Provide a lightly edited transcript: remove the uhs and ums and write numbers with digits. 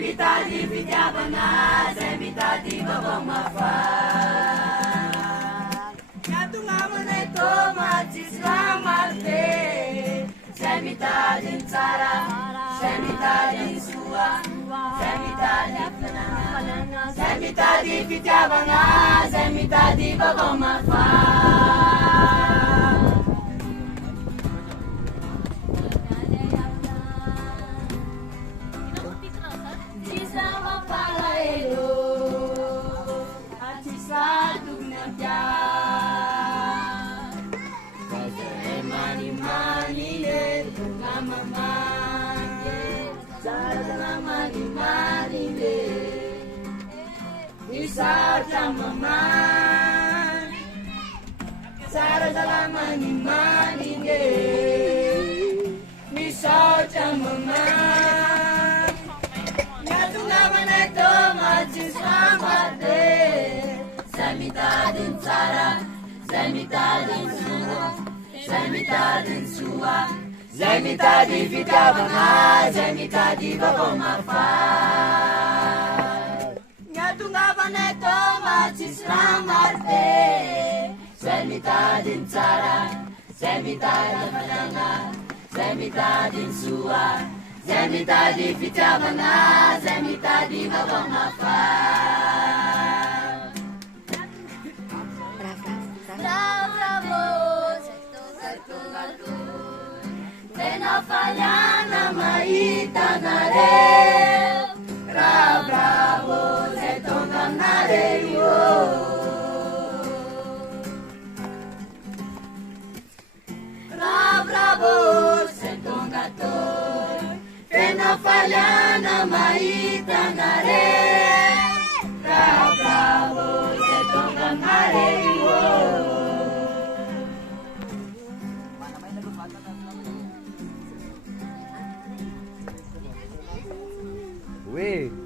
Mitadi fitiavana, zay mitady vaovao mafana. Mianton'aminay toma tsisy raha maro be, zay mitady ny tsara, zay mitady ny soa, zay mitady fanana, zay mitady fitiavana, zay mitady vaovao mafana. Sarja mama, sarja la mani mani ne, mi sarja mama. Nyatu nama neto majis amade, semita din sara, semita din sura, semita din sua, semita di fitavana, semita di babomafa. Neto majis ramarte, semita din tsara, semita din fanana, semita din sua, semita di fitiavana, semita di babomafa. Bravo, satu, tena falhana maita na reu, bravo. Bravo, sentongator, pena falhana maita na re. Bravo, sentongamareo. Uy.